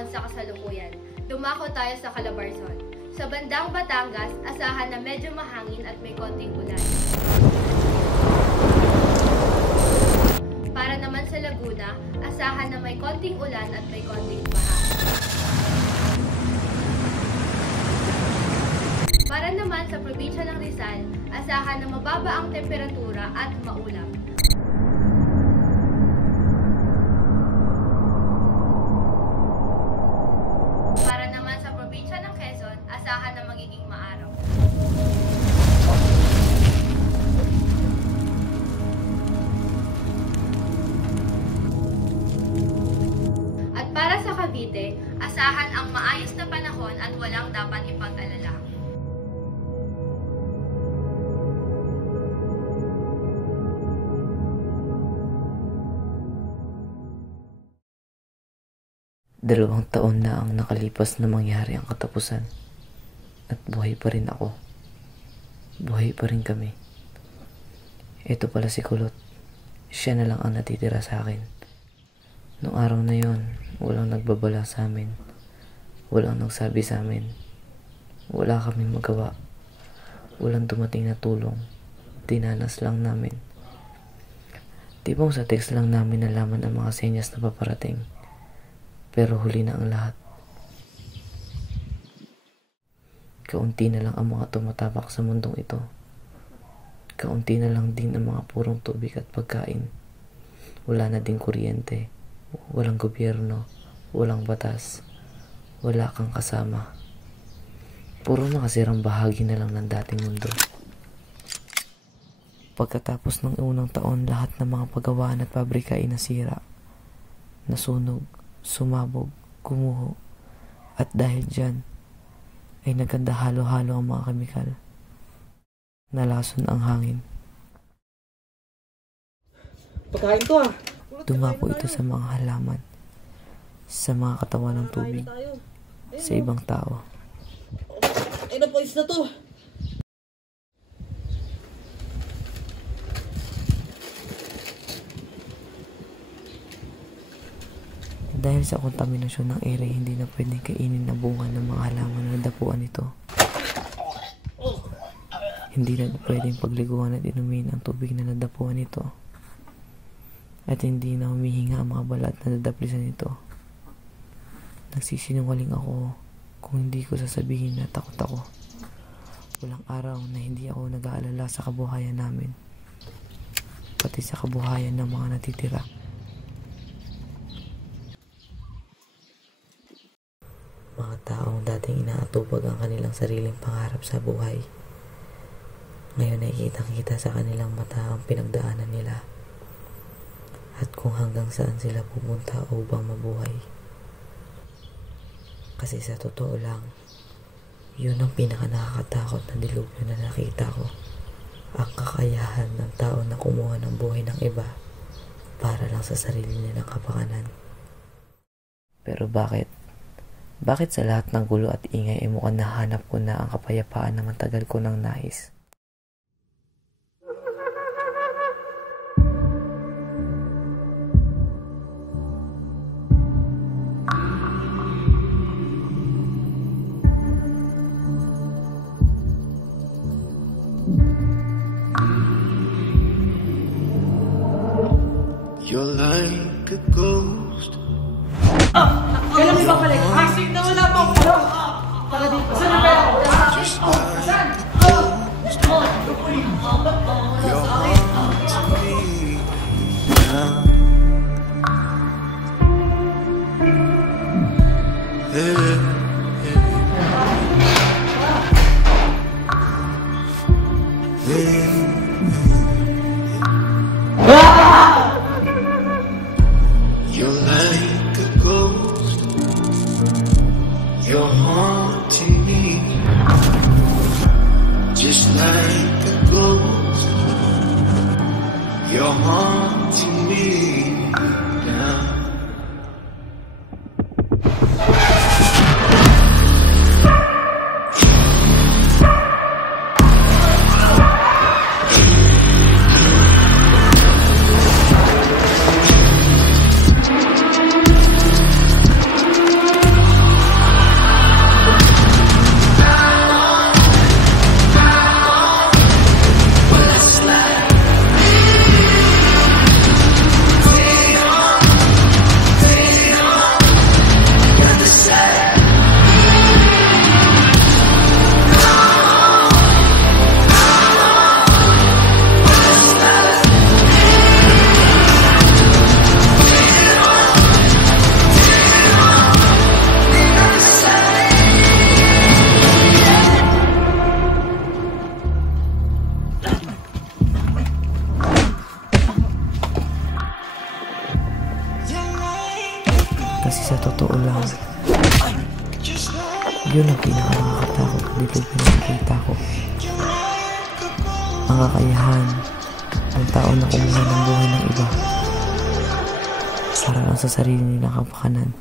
panahon sa kasalukuyan. Dumako tayo sa Calabarzon. Sa bandang Batangas, asahan na medyo mahangin at may konting ulan. Para naman sa Laguna, asahan na may konting ulan at may konting baha. Para naman sa probinsya ng Rizal, asahan na mababa ang temperatura at maulap. Para naman sa probinsya ng Quezon, asahan na magiging maaraw. At para sa Cavite, asahan ang maayos na panahon at walang dapat ipag-alala. Dalawang taon na ang nakalipas na mangyari ang katapusan. At buhay pa rin ako. Buhay pa rin kami. Ito pala si Kulot. Siya na lang ang natitira sa akin. Noong araw na yon, walang nagbabala sa amin. Walang nagsabi sa amin. Wala kaming magawa. Walang dumating na tulong. Tinanas lang namin. Tipong sa text lang namin nalaman ang mga senyas na paparating. Pero huli na ang lahat. Kaunti na lang ang mga tumatabak sa mundong ito. Kaunti na lang din ang mga purong tubig at pagkain. Wala na din kuryente. Walang gobyerno. Walang batas. Wala kang kasama. Puro nakasirang bahagi na lang ng dating mundo. Pagkatapos ng unang taon, lahat ng mga pagawaan at pabrika ay nasira. Nasunog. Sumabog, gumuho, at dahil dyan ay naganda halo-halo ang mga kemikal. Nalason ang hangin. Pagkain to ah. Dumapo ito sa mga halaman, sa mga katawan ng tubig, sa ibang tao. Ay, napois na to. Dahil sa kontaminasyon ng ere, hindi na pwedeng kainin na bunga ng mga halaman na nadapuan ito. Hindi na pwedeng pagliguan at inumin ang tubig na nadapuan ito. At hindi na humihinga ang mga balat na nadaplisan ito. Nagsisinungaling ako kung hindi ko sasabihin na takot ako. Walang araw na hindi ako nag-aalala sa kabuhayan namin. Pati sa kabuhayan ng mga natitira. Mga taong dating inaatupag ang kanilang sariling pangarap sa buhay. Ngayon ay kitang-kita sa kanilang mata ang pinagdaanan nila at kung hanggang saan sila pupunta upang mabuhay. Kasi sa totoo lang, yun ang pinaka-nakakatakot na dilubyo na nakita ko. Ang kakayahan ng tao na kumuha ng buhay ng iba para lang sa sarili nilang kapakanan. Pero bakit? Bakit sa lahat ng gulo at ingay ay mukhang nahanap ko na ang kapayapaan na matagal ko nang nais? You're like a ghost. Kailan mo babalik? Asik na wala pa ako. Tara dito. Saan ang pera? Saan? You're haunting me now. You're like a ghost. You're haunting me, just like a ghost. You're haunting me now. Kasi sa totoo lang, yun ang pinaka-nakakatakot na bilog na nakikita ko. Ang kakayahan ng tao na kumuha ng buhay ng iba para lang sa sarili nilang kapakanan.